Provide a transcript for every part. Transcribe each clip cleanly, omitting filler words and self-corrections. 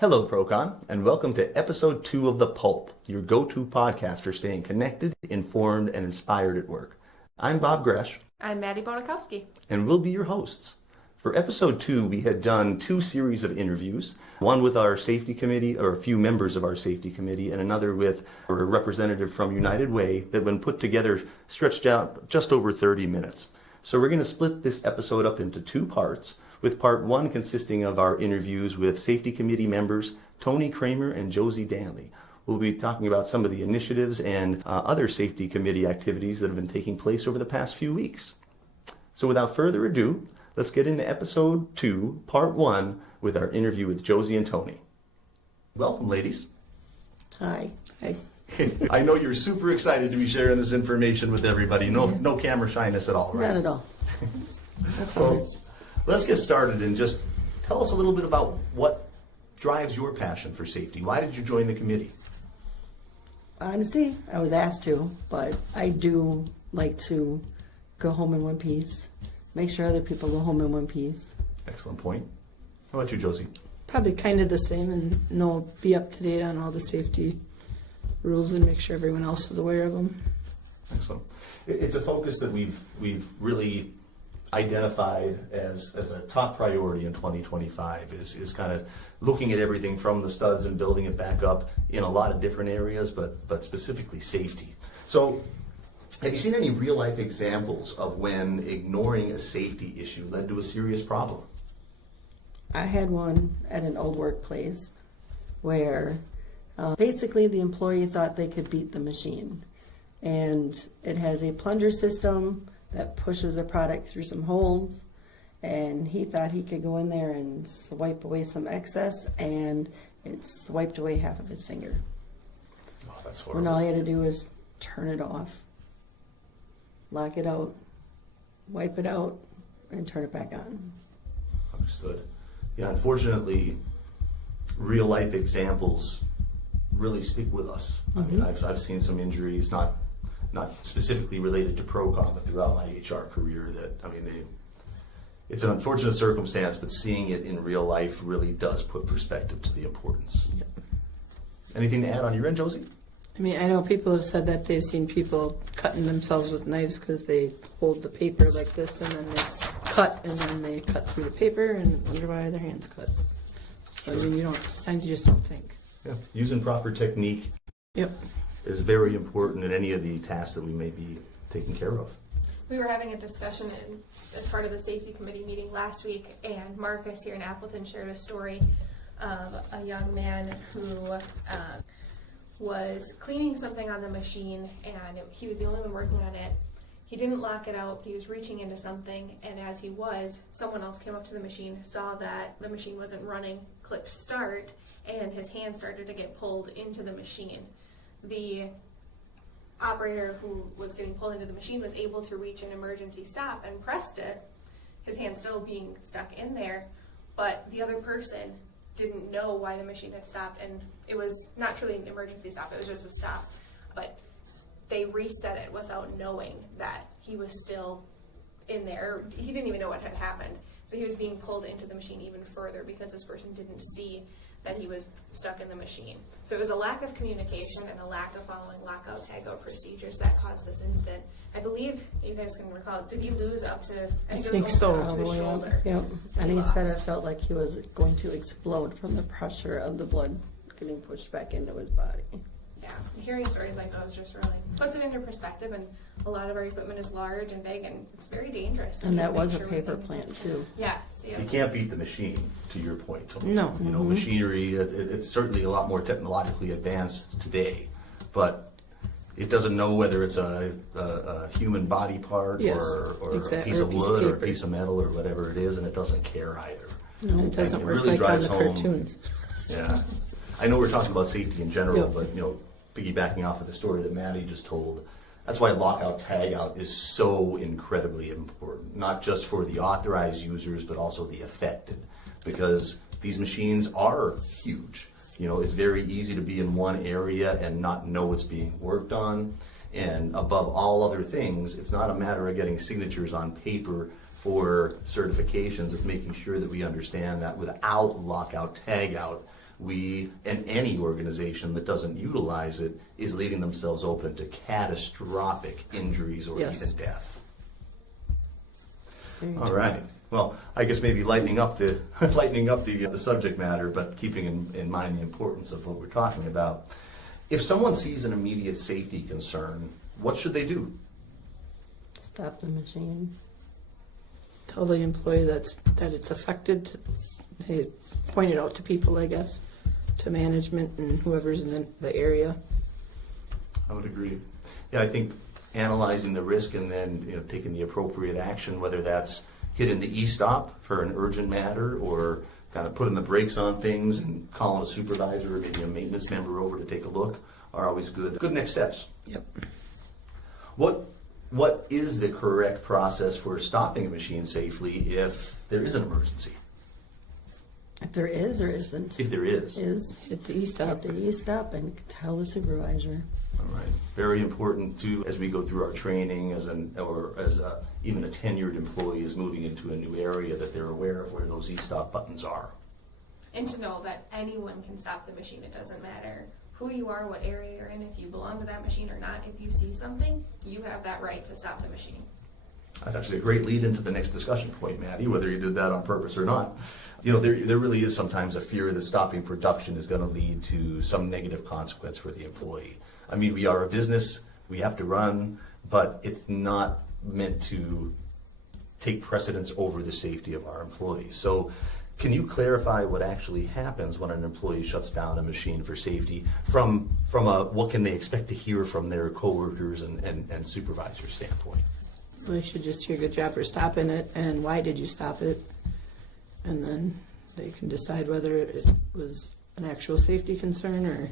Hello, Procon, and welcome to episode 2 of The Pulp, your go-to podcast for staying connected, informed, and inspired at work. I'm Bob Gresh. I'm Maddie Bonakowski. And we'll be your hosts. For episode 2, we had done 2 series of interviews, one with our safety committee, or a few members of our safety committee, and another with a representative from United Way that, when put together, stretched out just over 30 minutes. So we're going to split this episode up into 2 parts, with part 1 consisting of our interviews with safety committee members Tony Kramer and Josie Danley. We'll be talking about some of the initiatives and other safety committee activities that have been taking place over the past few weeks. So without further ado, let's get into episode 2, part 1, with our interview with Josie and Tony. Welcome, ladies. Hi. Hi. I know you're super excited to be sharing this information with everybody. No camera shyness at all, right? Not at all. Well, let's get started and just tell us a little bit about what drives your passion for safety. Why did you join the committee? Honesty, I was asked to, but I do like to go home in one piece. Make sure other people go home in one piece. Excellent point. How about you, Josie? Probably kind of the same, and be up to date on all the safety rules and make sure everyone else is aware of them. Excellent. It's a focus that we've really identified as a top priority in 2025 is kind of looking at everything from the studs and building it back up in a lot of different areas, but specifically safety. So have you seen any real life examples of when ignoring a safety issue led to a serious problem? I had one at an old workplace where basically the employee thought they could beat the machine. And it has a plunger system that pushes a product through some holes, and he thought he could go in there and swipe away some excess, and it swiped away half of his finger. Oh, that's horrible. When all he had to do was turn it off, lock it out, wipe it out, and turn it back on. Understood. Yeah, unfortunately, real life examples really stick with us. I mean, I've seen some injuries, not specifically related to Procon, but throughout my HR career it's an unfortunate circumstance, but seeing it in real life really does put perspective to the importance. Yep. Anything to add on your end, Josie? I mean, I know people have said that they've seen people cutting themselves with knives because they hold the paper like this and then they cut through the paper and wonder why their hands cut. So, Sure. I mean, sometimes you just don't think. Yeah. Using proper technique Yep. is very important in any of the tasks that we may be taking care of. We were having a discussion as part of the safety committee meeting last week, and Marcus here in Appleton shared a story of a young man who was cleaning something on the machine, and he was the only one working on it. He didn't lock it out, he was reaching into something, and as he was, someone else came up to the machine, saw that the machine wasn't running, clicked start, and his hand started to get pulled into the machine. The operator who was getting pulled into the machine was able to reach an emergency stop and pressed it, his hand still being stuck in there, but the other person didn't know why the machine had stopped, and it was not truly an emergency stop, it was just a stop, but they reset it without knowing that he was still in there. He didn't even know what had happened, so he was being pulled into the machine even further because this person didn't see that he was stuck in the machine. So it was a lack of communication and a lack of following lockout tagout procedures that caused this incident. I believe you guys can recall, did he lose up to, I think it was so. up to his shoulder? Yep. And he said it felt like he was going to explode from the pressure of the blood getting pushed back into his body. Yeah, hearing stories like those just really puts it into perspective, and a lot of our equipment is large and big, and it's very dangerous. And that was a paper plant too. Yes. Yeah. You can't beat the machine, to your point, Tony. No. You know, machinery, it's certainly a lot more technologically advanced today, but it doesn't know whether it's a human body part Yes, or exactly. a piece Or of a piece of wood or a paper. piece of metal or whatever it is, and it doesn't care either. No, it doesn't It work really like on drives the home- cartoons. Yeah. I know we're talking about safety in general, Yep. but, piggybacking off of the story that Maddie just told, that's why lockout tagout is so incredibly important, not just for the authorized users, but also the affected, because these machines are huge. It's very easy to be in one area and not know it's being worked on. And above all other things, it's not a matter of getting signatures on paper for certifications. It's making sure that we understand that without lockout tagout, we, and any organization that doesn't utilize it, is leaving themselves open to catastrophic injuries or Yes. even death. Very All true. right. Well, I guess maybe lightening up the the subject matter, but keeping in mind the importance of what we're talking about. If someone sees an immediate safety concern, what should they do? Stop the machine. Tell the employee that it's affected. They point it out to people, I guess, to management and whoever's in the area. I would agree. Yeah, I think analyzing the risk and then taking the appropriate action, whether that's hitting the e-stop for an urgent matter or kind of putting the brakes on things and calling a supervisor or maybe a maintenance member over to take a look, are always good next steps. Yep. What is the correct process for stopping a machine safely if there is an emergency? If there is or isn't. If there is. Hit the e-stop. At the e-stop and tell the supervisor. All right. Very important too, as we go through our training even a tenured employee is moving into a new area, that they're aware of where those e-stop buttons are. And to know that anyone can stop the machine. It doesn't matter who you are, what area you're in, if you belong to that machine or not. If you see something, you have that right to stop the machine. That's actually a great lead into the next discussion point, Maddie, whether you did that on purpose or not. There really is sometimes a fear that stopping production is going to lead to some negative consequence for the employee. I mean, we are a business, we have to run, but it's not meant to take precedence over the safety of our employees. So can you clarify what actually happens when an employee shuts down a machine for safety from a what can they expect to hear from their coworkers and supervisors standpoint? They should just hear good job for stopping it and why did you stop it? And then they can decide whether it was an actual safety concern or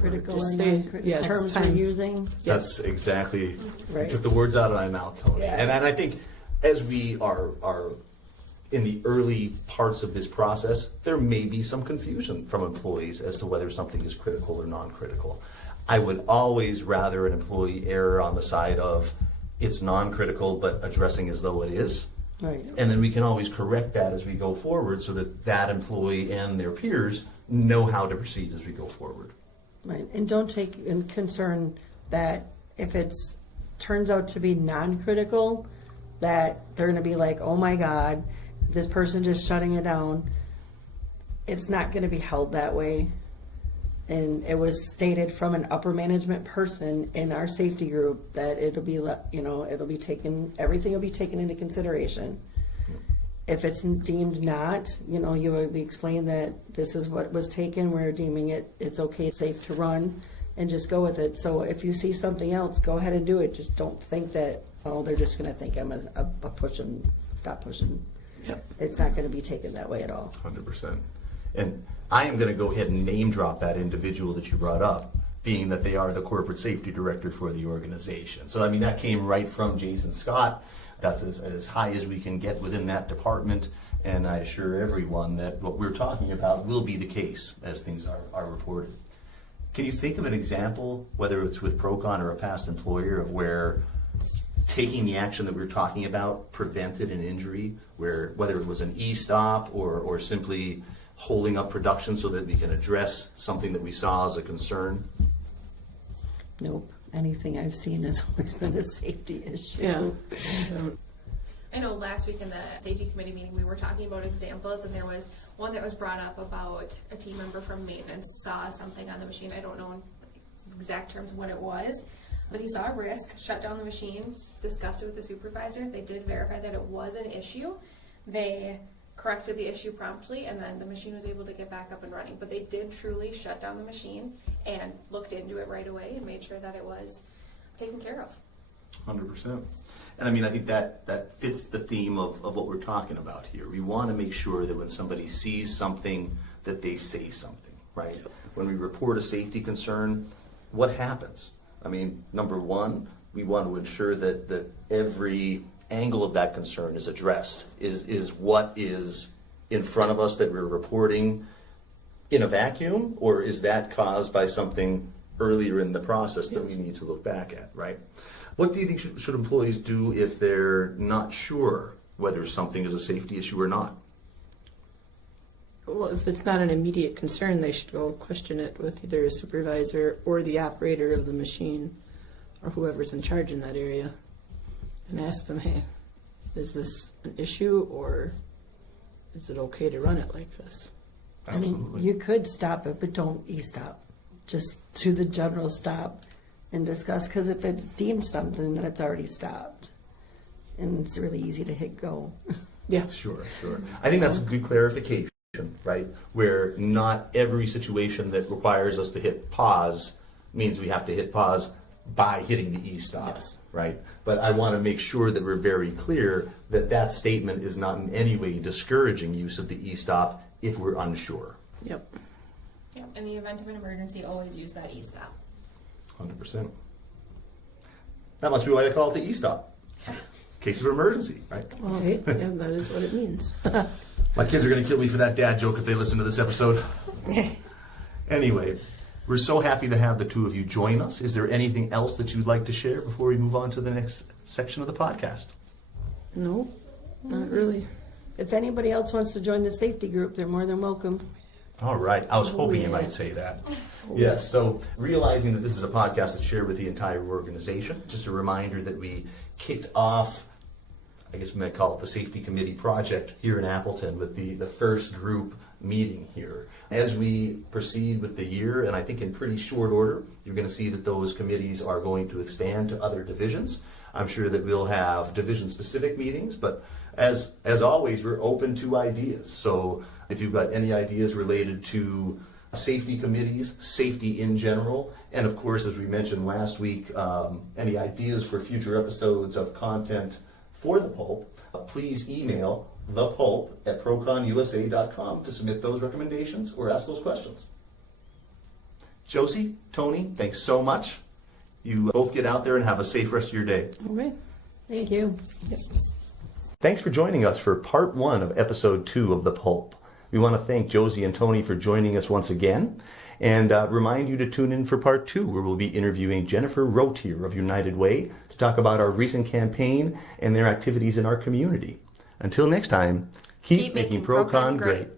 Critical just or say, non-critical yeah, it's terms we're time. using. That's exactly, Right. you took the words out of my mouth, Tony. Yeah. And I think as we are in the early parts of this process, there may be some confusion from employees as to whether something is critical or non-critical. I would always rather an employee err on the side of it's non-critical, but addressing as though it is. Right. And then we can always correct that as we go forward so that that employee and their peers know how to proceed as we go forward. Right. And don't take in concern that if it's turns out to be non-critical, that they're going to be like, oh my God, this person just shutting it down. It's not going to be held that way. And it was stated from an upper management person in our safety group that it'll be, it'll be taken, everything will be taken into consideration. If it's deemed not, you would explain that this is what was taken, we're deeming it's okay, it's safe to run, and just go with it. So if you see something else, go ahead and do it. Just don't think that, they're just going to think I'm a pushing, stop pushing. Yep. It's not going to be taken that way at all. 100%. And I am going to go ahead and name drop that individual that you brought up, being that they are the corporate safety director for the organization. So, that came right from Jason Scott. That's as high as we can get within that department. And I assure everyone that what we're talking about will be the case as things are reported. Can you think of an example, whether it's with Procon or a past employer, of where taking the action that we're talking about prevented an injury, whether it was an e-stop or simply holding up production so that we can address something that we saw as a concern? Nope. Anything I've seen has always been a safety issue. Yeah. I know last week in the safety committee meeting, we were talking about examples, and there was one that was brought up about a team member from maintenance saw something on the machine. I don't know in exact terms what it was, but he saw a risk, shut down the machine, discussed it with the supervisor. They did verify that it was an issue. They corrected the issue promptly, and then the machine was able to get back up and running. But they did truly shut down the machine and looked into it right away and made sure that it was taken care of. 100%. And I think that fits the theme of what we're talking about here. We want to make sure that when somebody sees something, that they say something, right? When we report a safety concern, what happens? Number one, we want to ensure that every angle of that concern is addressed. Is what is in front of us that we're reporting in a vacuum, or is that caused by something earlier in the process that we need to look back at, right? What do you think should employees do if they're not sure whether something is a safety issue or not? Well, if it's not an immediate concern, they should go question it with either a supervisor or the operator of the machine or whoever's in charge in that area and ask them, hey, is this an issue or is it okay to run it like this? I mean, Absolutely. you could stop it, but don't e-stop. Just do the general stop and discuss, because if it's deemed something, then it's already stopped. And it's really easy to hit go. Yeah. Sure. I think that's a good clarification, right? Where not every situation that requires us to hit pause means we have to hit pause by hitting the e-stop, Yes. right? But I want to make sure that we're very clear that that statement is not in any way discouraging use of the e-stop if we're unsure. Yep. Yeah. In the event of an emergency, always use that e-stop. 100%. That must be why they call it the e-stop. Case of emergency, right? Well, Right. yeah, that is what it means. My kids are going to kill me for that dad joke if they listen to this episode. Anyway, we're so happy to have the two of you join us. Is there anything else that you'd like to share before we move on to the next section of the podcast? No, not really. If anybody else wants to join the safety group, they're more than welcome. All right. I was hoping you yeah. might say that. Yes. So realizing that this is a podcast that's shared with the entire organization, just a reminder that we kicked off, I guess we might call it the Safety Committee project here in Appleton with the first group meeting here. As we proceed with the year, and I think in pretty short order, you're going to see that those committees are going to expand to other divisions. I'm sure that we'll have division-specific meetings, but as always, we're open to ideas. So if you've got any ideas related to safety committees, safety in general, and of course, as we mentioned last week, any ideas for future episodes of content for The Pulp, please email thepulp@proconusa.com to submit those recommendations or ask those questions. Josie, Tony, thanks so much. You both get out there and have a safe rest of your day. Okay. Thank you. Yep. Thanks for joining us for part 1 of episode 2 of The Pulp. We want to thank Josie and Tony for joining us once again and remind you to tune in for part 2, where we'll be interviewing Jennifer Rotier of United Way to talk about our recent campaign and their activities in our community. Until next time, keep making Procon great.